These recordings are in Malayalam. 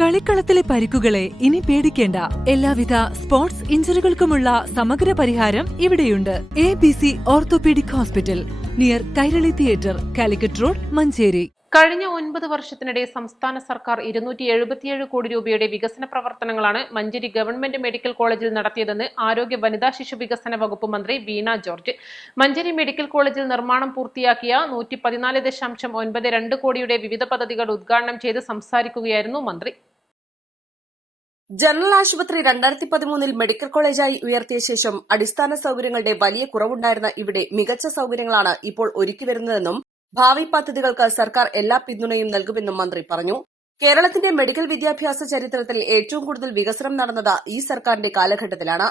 കളിക്കളത്തിലെ പരിക്കുകളെ ഇനി പേടിക്കേണ്ട. എല്ലാവിധ സ്പോർട്സ് ഇഞ്ചുറികൾക്കുമുള്ള സമഗ്ര പരിഹാരം ഇവിടെയുണ്ട്. ABC orthopaedic hospital, near Kairali theatre, Calicut road, Manjeri. കഴിഞ്ഞ 9 വർഷത്തിനിടെ സംസ്ഥാന സർക്കാർ 277 കോടി രൂപയുടെ വികസന പ്രവർത്തനങ്ങളാണ് മഞ്ചേരി ഗവൺമെന്റ് മെഡിക്കൽ കോളേജിൽ നടത്തിയതെന്ന് ആരോഗ്യ വനിതാ ശിശു വികസന വകുപ്പ് മന്ത്രി വീണ ജോർജ്. മഞ്ചേരി മെഡിക്കൽ കോളേജിൽ നിർമ്മാണം പൂർത്തിയാക്കിയ 114.92 കോടിയുടെ വിവിധ പദ്ധതികൾ ഉദ്ഘാടനം ചെയ്ത് സംസാരിക്കുകയായിരുന്നു മന്ത്രി. ജനറൽ ആശുപത്രി 2013 മെഡിക്കൽ കോളേജായി ഉയർത്തിയ ശേഷം അടിസ്ഥാന സൌകര്യങ്ങളുടെ വലിയ കുറവുണ്ടായിരുന്ന ഇവിടെ മികച്ച സൌകര്യങ്ങളാണ് ഇപ്പോൾ ഒരുക്കിവരുന്നതെന്നും ഭാവി പദ്ധതികൾക്ക് സർക്കാർ എല്ലാ പിന്തുണയും നൽകുമെന്നും മന്ത്രി പറഞ്ഞു. കേരളത്തിന്റെ മെഡിക്കൽ വിദ്യാഭ്യാസ ചരിത്രത്തിൽ ഏറ്റവും കൂടുതൽ വികസനം നടന്നത് ഈ സർക്കാരിന്റെ കാലഘട്ടത്തിലാണ്.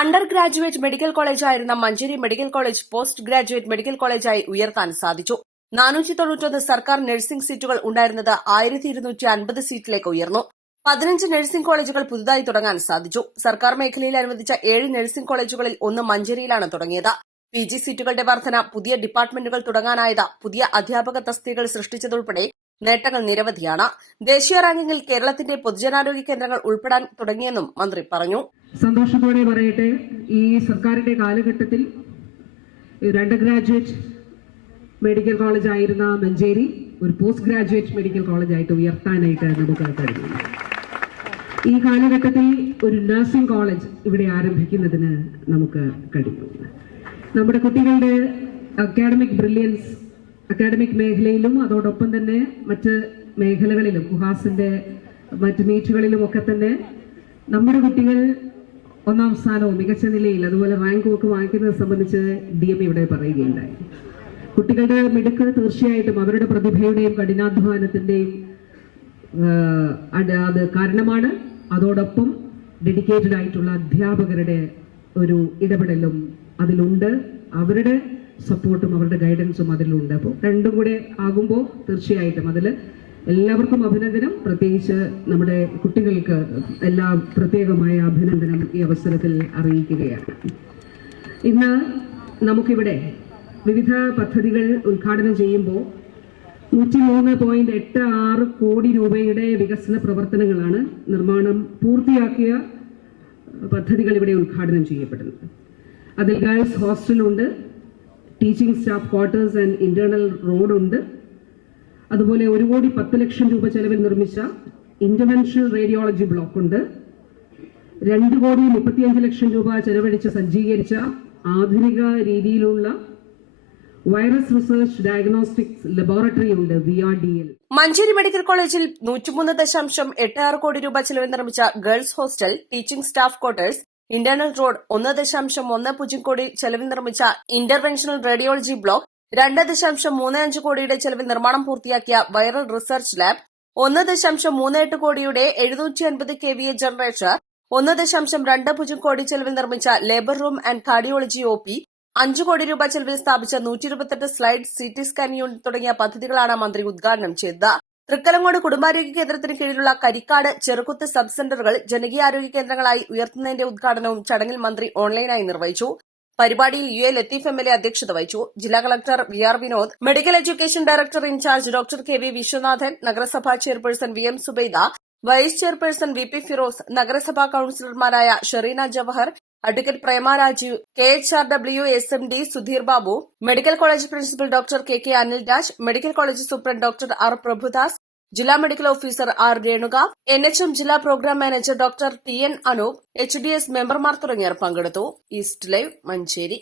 അണ്ടർ ഗ്രാജുവേറ്റ് മെഡിക്കൽ കോളേജായിരുന്ന Manjeri medical college postgraduate medical കോളേജായി ഉയർത്താൻ സാധിച്ചു. 491 സർക്കാർ നഴ്സിംഗ് സീറ്റുകൾ ഉണ്ടായിരുന്നത് 1250 സീറ്റിലേക്ക് ഉയർന്നു. 15 നഴ്സിംഗ് കോളേജുകൾ പുതുതായി തുടങ്ങാൻ സാധിച്ചു. സർക്കാർ മേഖലയിൽ അനുവദിച്ച 7 നഴ്സിംഗ് കോളേജുകളിൽ ഒന്ന് മഞ്ചേരിയിലാണ് തുടങ്ങിയത്. PG സീറ്റുകളുടെ വർധന, പുതിയ ഡിപ്പാർട്ട്മെന്റുകൾ തുടങ്ങാനായത്, പുതിയ അധ്യാപക തസ്തികകൾ സൃഷ്ടിച്ചതുൾപ്പെടെ നേട്ടങ്ങൾ നിരവധിയാണ്. ദേശീയ റാങ്കിങ്ങിൽ കേരളത്തിന്റെ പൊതുജനാരോഗ്യ കേന്ദ്രങ്ങൾ ഉൾപ്പെടാൻ തുടങ്ങിയെന്നും മന്ത്രി പറഞ്ഞു. സന്തോഷത്തോടെ പറയട്ടെ, ഈ സർക്കാരിന്റെ കാലഘട്ടത്തിൽ അണ്ടർ ഗ്രാജുവേറ്റ് മെഡിക്കൽ കോളേജ് ആയിരുന്ന മഞ്ചേരി ഒരു പോസ്റ്റ് ഗ്രാജുവേറ്റ് മെഡിക്കൽ കോളേജായിട്ട് ഉയർത്താനായിട്ട് നമുക്ക് കഴിഞ്ഞു. ഈ കാലഘട്ടത്തിൽ ഒരു നഴ്സിംഗ് കോളേജ് ഇവിടെ ആരംഭിക്കുന്നതിന് നമുക്ക് കഴിഞ്ഞു. നമ്മുടെ കുട്ടികളുടെ അക്കാഡമിക് മേഖലയിലും അതോടൊപ്പം തന്നെ മറ്റ് മേഖലകളിലും കുഹാസിന്റെ മറ്റ് മീറ്റുകളിലും ഒക്കെ തന്നെ നമ്മുടെ കുട്ടികൾ 1ാം സ്ഥാനവും മികച്ച നിലയിൽ അതുപോലെ റാങ്കും ഒക്കെ വാങ്ങിക്കുന്നത് സംബന്ധിച്ച് DM ഇവിടെ പറയുകയുണ്ടായി. കുട്ടികളുടെ മിടുക്ക് തീർച്ചയായിട്ടും അവരുടെ പ്രതിഭയുടെയും കഠിനാധ്വാനത്തിന്റെയും അത് കാരണമാണ്. അതോടൊപ്പം ഡെഡിക്കേറ്റഡ് ആയിട്ടുള്ള അധ്യാപകരുടെ ഒരു ഇടപെടലും അതിലുണ്ട്, അവരുടെ സപ്പോർട്ടും അവരുടെ ഗൈഡൻസും അതിലുണ്ട്. അപ്പോൾ രണ്ടും കൂടെ ആകുമ്പോൾ തീർച്ചയായിട്ടും അതിൽ എല്ലാവർക്കും അഭിനന്ദനം. പ്രത്യേകിച്ച് നമ്മുടെ കുട്ടികൾക്ക് എല്ലാ പ്രത്യേകമായ അഭിനന്ദനം ഈ അവസരത്തിൽ അറിയിക്കുകയാണ്. ഇന്ന് നമുക്കിവിടെ വിവിധ പദ്ധതികൾ ഉദ്ഘാടനം ചെയ്യുമ്പോൾ 103.86 കോടി രൂപയുടെ വികസന പ്രവർത്തനങ്ങളാണ് നിർമ്മാണം പൂർത്തിയാക്കിയ പദ്ധതികൾ ഇവിടെ ഉദ്ഘാടനം ചെയ്യപ്പെടുന്നത്. അതിൽ ഗേൾസ് ഹോസ്റ്റലുണ്ട്, teaching staff quarters and internal റോഡുണ്ട്, അതുപോലെ 1,10 ലക്ഷം രൂപ ചെലവിൽ നിർമ്മിച്ച ഇന്റർവെൻഷണൽ റേഡിയോളജി ബ്ലോക്ക് ഉണ്ട്, 2,35 ലക്ഷം രൂപ ചെലവഴിച്ച് സജ്ജീകരിച്ച ആധുനിക രീതിയിലുള്ള വൈറസ് റിസർച്ച് ഡയഗ്നോസ്റ്റിക്സ് ലബോറട്ടറി ഉണ്ട്, VRDL. മഞ്ചേരി മെഡിക്കൽ കോളേജിൽ 103.86 കോടി രൂപ ചെലവിൽ നിർമ്മിച്ച girls hostel, teaching staff quarters, internal road, 1.10 കോടി ചെലവിൽ നിർമ്മിച്ച ഇന്റർവെൻഷണൽ റേഡിയോളജി ബ്ലോക്ക്, 2.35 കോടിയുടെ ചെലവിൽ നിർമ്മാണം പൂർത്തിയാക്കിയ വൈറൽ റിസർച്ച് ലാബ്, 1.38 കോടിയുടെ 750 kVA ജനറേറ്റർ, 1.20 കോടി ചെലവിൽ നിർമ്മിച്ച labour room and cardiology OP, 5 കോടി രൂപ ചെലവിൽ സ്ഥാപിച്ച 128 സ്ലൈഡ് CT സ്കാൻ യൂണിറ്റ് തുടങ്ങിയ പദ്ധതികളാണ് മന്ത്രി ഉദ്ഘാടനം ചെയ്തത്. തൃക്കലങ്ങോട് കുടുംബാരോഗ്യ കേന്ദ്രത്തിന് കീഴിലുള്ള കരിക്കാട്, ചെറുകുത്ത് സബ് സെന്ററുകൾ ജനകീയാരോഗ്യ കേന്ദ്രങ്ങളായി ഉയർത്തുന്നതിന്റെ ഉദ്ഘാടനവും ചടങ്ങിൽ മന്ത്രി ഓൺലൈനായി നിർവഹിച്ചു. പരിപാടിയിൽ UA ലത്തീഫ് MLA അധ്യക്ഷത വഹിച്ചു. ജില്ലാ collector VR Vinod, medical education director in charge doctor KV Viswanathan, നഗരസഭാ chairperson VM Subaida, vice chairperson VP Firos, നഗരസഭാ കൌൺസിലർമാരായ Sherina Jawahar, advocate Prema Rajeev, KHRW SMD Sudheer Babu, medical college principal doctor KK Anil Raj, medical college superintendent doctor R Prabhudas, ജില്ലാ medical officer R Renuka, NHM ജില്ലാ programme manager doctor TN Anoop, HDS മെമ്പർമാർ തുടങ്ങിയവർ പങ്കെടുത്തു. East live, Manjeri.